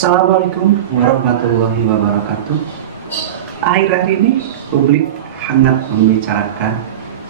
Assalamualaikum warahmatullahi wabarakatuh. Akhir-akhir ini publik hangat membicarakan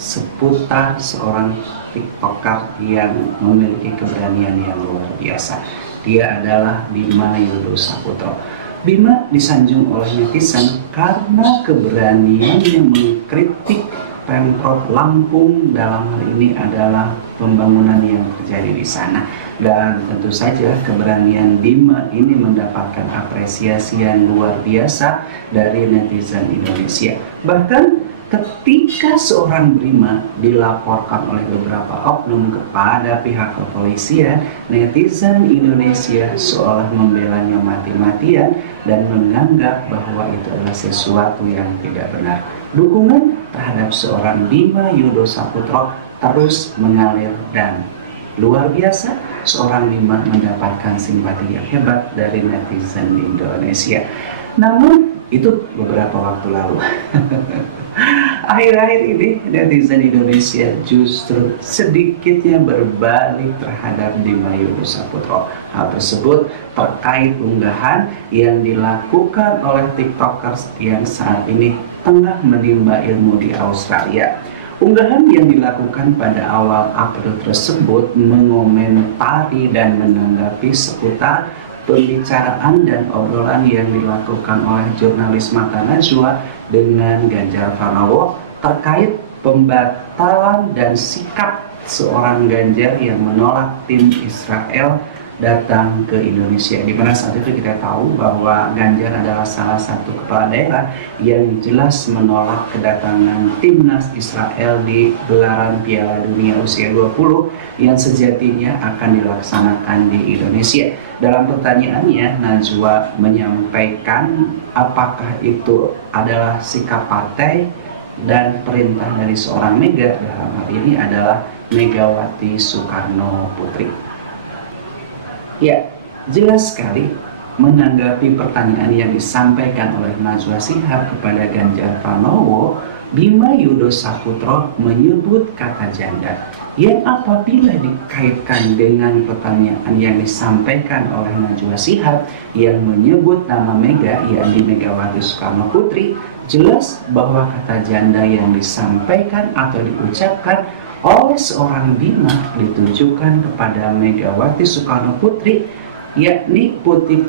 seputar seorang TikToker yang memiliki keberanian yang luar biasa. Dia adalah Bima Yudho Saputro. Bima disanjung oleh netizen karena keberaniannya mengkritik Pemprov Lampung. Dalam hal ini adalah pembangunan yang terjadi di sana. Dan tentu saja keberanian Bima ini mendapatkan apresiasi yang luar biasa dari netizen Indonesia. Bahkan ketika seorang Bima dilaporkan oleh beberapa oknum kepada pihak kepolisian, netizen Indonesia seolah membelanya mati-matian dan menganggap bahwa itu adalah sesuatu yang tidak benar. Dukungan terhadap seorang Bima Yudho Saputro terus mengalir dan luar biasa, seorang Bima mendapatkan simpati yang hebat dari netizen Indonesia. Namun itu beberapa waktu lalu. Akhir-akhir ini netizen Indonesia justru sedikitnya berbalik terhadap Bima Yudho Saputro. Hal tersebut terkait unggahan yang dilakukan oleh TikTokers yang saat ini tengah menimba ilmu di Australia. Unggahan yang dilakukan pada awal April tersebut mengomentari dan menanggapi seputar pembicaraan dan obrolan yang dilakukan oleh jurnalis Mata Najwa dengan Ganjar Pranowo terkait pembatalan dan sikap seorang Ganjar yang menolak tim Israel datang ke Indonesia, di mana saat itu kita tahu bahwa Ganjar adalah salah satu kepala daerah yang jelas menolak kedatangan timnas Israel di gelaran Piala Dunia usia 20 yang sejatinya akan dilaksanakan di Indonesia. Dalam pertanyaannya, Najwa menyampaikan apakah itu adalah sikap partai dan perintah dari seorang Mega, dalam hal ini adalah Megawati Soekarno Putri. Ya, jelas sekali menanggapi pertanyaan yang disampaikan oleh Najwa Shihab kepada Ganjar Pranowo, Bima Yudho Saputro menyebut kata janda yang apabila dikaitkan dengan pertanyaan yang disampaikan oleh Najwa Shihab yang menyebut nama Mega, yakni Megawati Soekarno Putri, jelas bahwa kata janda yang disampaikan atau diucapkan oleh seorang Bima ditujukan kepada Megawati Soekarno Putri, yakni putri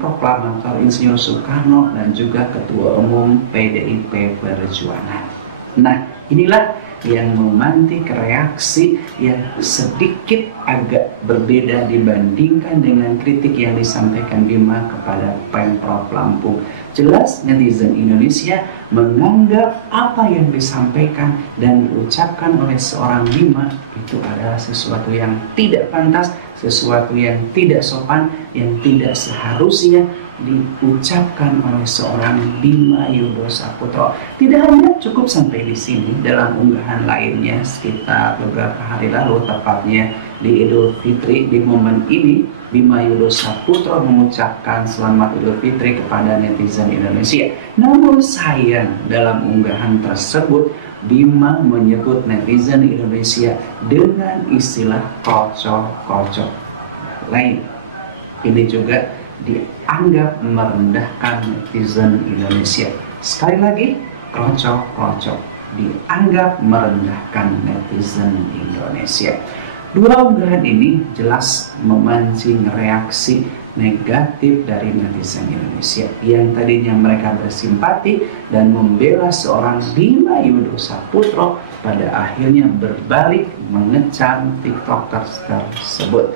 proklamator Insinyur Soekarno dan juga Ketua Umum PDIP Perjuangan. Nah, inilah yang memantik reaksi yang sedikit agak berbeda dibandingkan dengan kritik yang disampaikan Bima kepada Pemprov Lampung. Jelas netizen Indonesia menganggap apa yang disampaikan dan diucapkan oleh seorang Bima itu adalah sesuatu yang tidak pantas, sesuatu yang tidak sopan, yang tidak seharusnya diucapkan oleh seorang Bima Yudho Saputro. Tidak hanya cukup sampai di sini, dalam unggahan lainnya sekitar beberapa hari lalu, tepatnya di Idul Fitri, di momen ini Bima Yudho Saputro mengucapkan selamat Idul Fitri kepada netizen Indonesia. Namun sayang, dalam unggahan tersebut Bima menyebut netizen Indonesia dengan istilah kocok-kocok lain. Ini juga dianggap merendahkan netizen Indonesia. Sekali lagi, kocok-kocok dianggap merendahkan netizen Indonesia. Dua unggahan ini jelas memancing reaksi negatif dari netizen Indonesia yang tadinya mereka bersimpati dan membela seorang Bima Yudho Saputro, pada akhirnya berbalik mengecam TikTokers tersebut.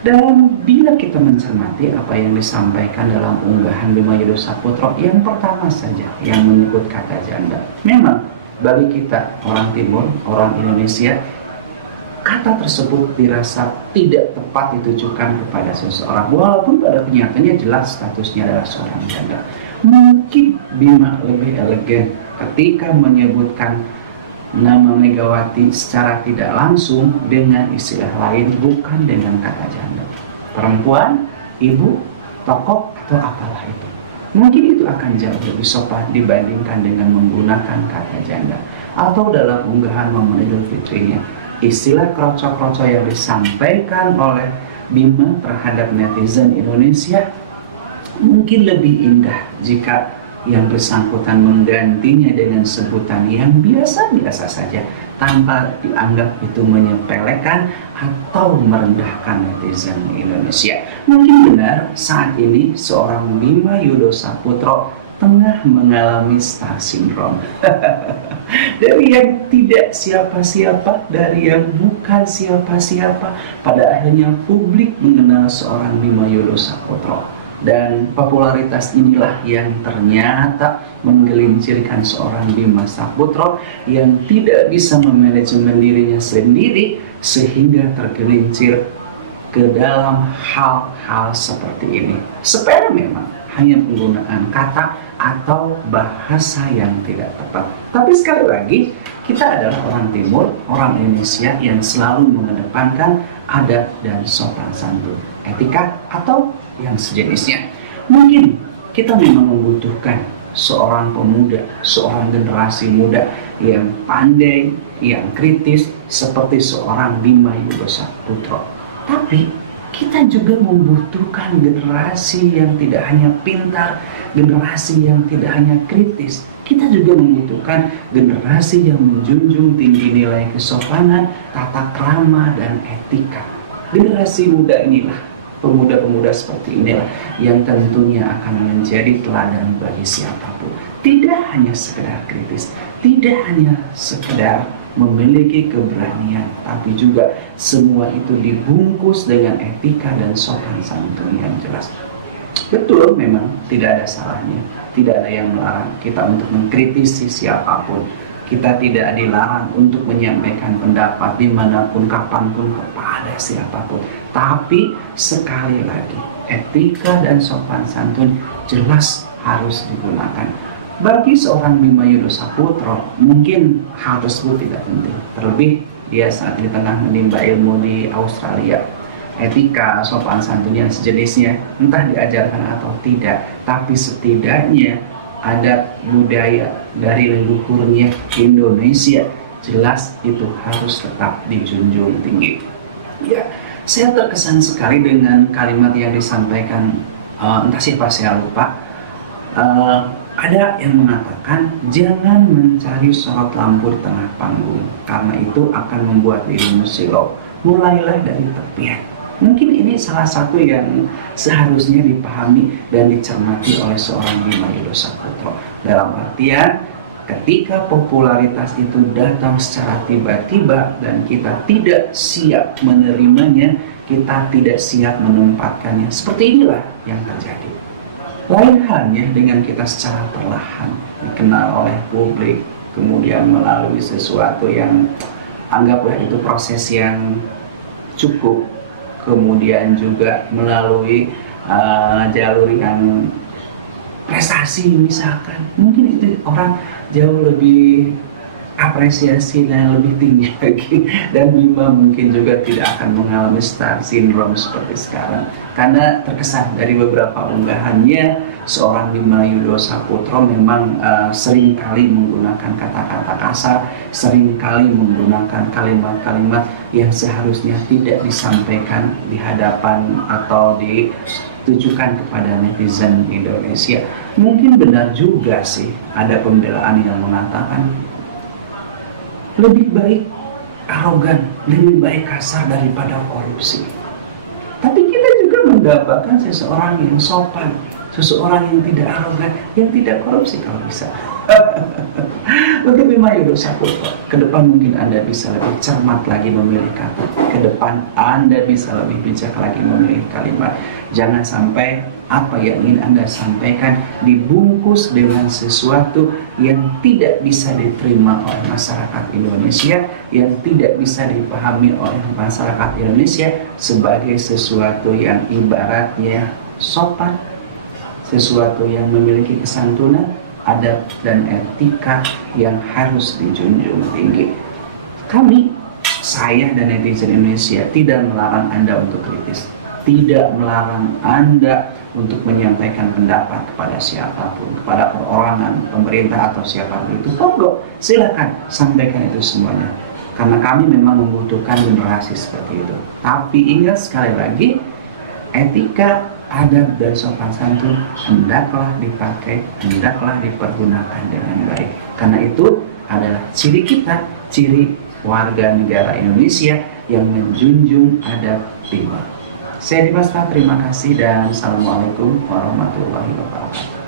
Dan bila kita mencermati apa yang disampaikan dalam unggahan Bima Yudho Saputro, yang pertama saja yang menyebut kata janda, memang bagi kita orang Timur, orang Indonesia, kata tersebut dirasa tidak tepat ditujukan kepada seseorang, walaupun pada kenyataannya jelas statusnya adalah seorang janda. Mungkin Bima lebih elegan ketika menyebutkan nama Megawati secara tidak langsung dengan istilah lain, bukan dengan kata janda. Perempuan, ibu, tokoh, atau apalah itu. Mungkin itu akan jauh lebih sopan dibandingkan dengan menggunakan kata janda. Atau dalam unggahan momen Idul Fitrinya, istilah krocok-krocok yang disampaikan oleh Bima terhadap netizen Indonesia Mungkin lebih indah jika yang bersangkutan menggantinya dengan sebutan yang biasa-biasa saja, tanpa dianggap itu menyepelekan atau merendahkan netizen Indonesia. Mungkin benar saat ini seorang Bima Yudho Saputro tengah mengalami star syndrome. Dari yang tidak siapa-siapa, dari yang bukan siapa-siapa, pada akhirnya publik mengenal seorang Bima Yudho Saputro. Dan popularitas inilah yang ternyata menggelincirkan seorang Bima Saputro yang tidak bisa memanajemen dirinya sendiri, sehingga tergelincir ke dalam hal-hal seperti ini. Sepele memang, hanya penggunaan kata atau bahasa yang tidak tepat. Tapi sekali lagi, kita adalah orang Timur, orang Indonesia yang selalu mengedepankan adab dan sopan santun, etika atau yang sejenisnya. Mungkin kita memang membutuhkan seorang pemuda, seorang generasi muda yang pandai, yang kritis seperti seorang Bima Yudho Saputro. Tapi kita juga membutuhkan generasi yang tidak hanya pintar, generasi yang tidak hanya kritis. Kita juga membutuhkan generasi yang menjunjung tinggi nilai kesopanan, tata krama, dan etika. Generasi muda inilah, pemuda-pemuda seperti inilah yang tentunya akan menjadi teladan bagi siapapun. Tidak hanya sekedar kritis, tidak hanya sekedar memiliki keberanian, tapi juga semua itu dibungkus dengan etika dan sopan santun yang jelas. Betul, memang tidak ada salahnya, tidak ada yang melarang kita untuk mengkritisi siapapun. Kita tidak dilarang untuk menyampaikan pendapat dimanapun, kapanpun, kepada siapapun. Tapi sekali lagi, etika dan sopan santun jelas harus digunakan. Bagi seorang Bima Yudho Saputro, mungkin hal tersebut tidak penting. Terlebih dia saat ini tengah menimba ilmu di Australia. Etika, sopan santun yang sejenisnya entah diajarkan atau tidak, tapi setidaknya adat budaya dari leluhurnya Indonesia jelas itu harus tetap dijunjung tinggi. Ya, saya terkesan sekali dengan kalimat yang disampaikan entah siapa, saya lupa. Ada yang mengatakan jangan mencari sorot lampu di tengah panggung, karena itu akan membuat dirimu silau. Mulailah dari tepian. Mungkin ini salah satu yang seharusnya dipahami dan dicermati oleh seorang Bima Yudho Saputro. Dalam artian, ketika popularitas itu datang secara tiba-tiba dan kita tidak siap menerimanya, kita tidak siap menempatkannya. Seperti inilah yang terjadi. Lain halnya dengan kita secara perlahan dikenal oleh publik, kemudian melalui sesuatu yang anggaplah itu proses yang cukup, kemudian juga melalui jalur yang prestasi misalkan, mungkin itu orang jauh lebih apresiasi dan lebih tinggi lagi, dan Bima mungkin juga tidak akan mengalami star syndrome seperti sekarang, karena terkesan dari beberapa unggahannya seorang Bima Yudho Saputro memang seringkali menggunakan kata-kata kasar, seringkali menggunakan kalimat-kalimat yang seharusnya tidak disampaikan di hadapan atau ditujukan kepada netizen Indonesia. Mungkin benar juga sih ada pembelaan yang mengatakan lebih baik arogan, lebih baik kasar daripada korupsi. Tapi kita juga mendapatkan seseorang yang sopan, seseorang yang tidak arogan, yang tidak korupsi kalau bisa. Untuk Bima Yudho Saputro, ke depan mungkin Anda bisa lebih cermat lagi memilih kata. Ke depan Anda bisa lebih bijak lagi memilih kalimat. Jangan sampai apa yang ingin Anda sampaikan dibungkus dengan sesuatu yang tidak bisa diterima oleh masyarakat Indonesia, yang tidak bisa dipahami oleh masyarakat Indonesia sebagai sesuatu yang ibaratnya sopan, sesuatu yang memiliki kesantunan, adab dan etika yang harus dijunjung tinggi. Kami, saya dan netizen Indonesia tidak melarang Anda untuk kritis, tidak melarang Anda untuk menyampaikan pendapat kepada siapapun, kepada perorangan, pemerintah atau siapapun itu. Monggo, silakan sampaikan itu semuanya. Karena kami memang membutuhkan generasi seperti itu. Tapi ingat sekali lagi, etika adab dan sopan santun hendaklah dipakai, hendaklah dipergunakan dengan baik. Karena itu adalah ciri kita, ciri warga negara Indonesia yang menjunjung adab di luar. Saya Dimas, terima kasih dan assalamualaikum warahmatullahi wabarakatuh.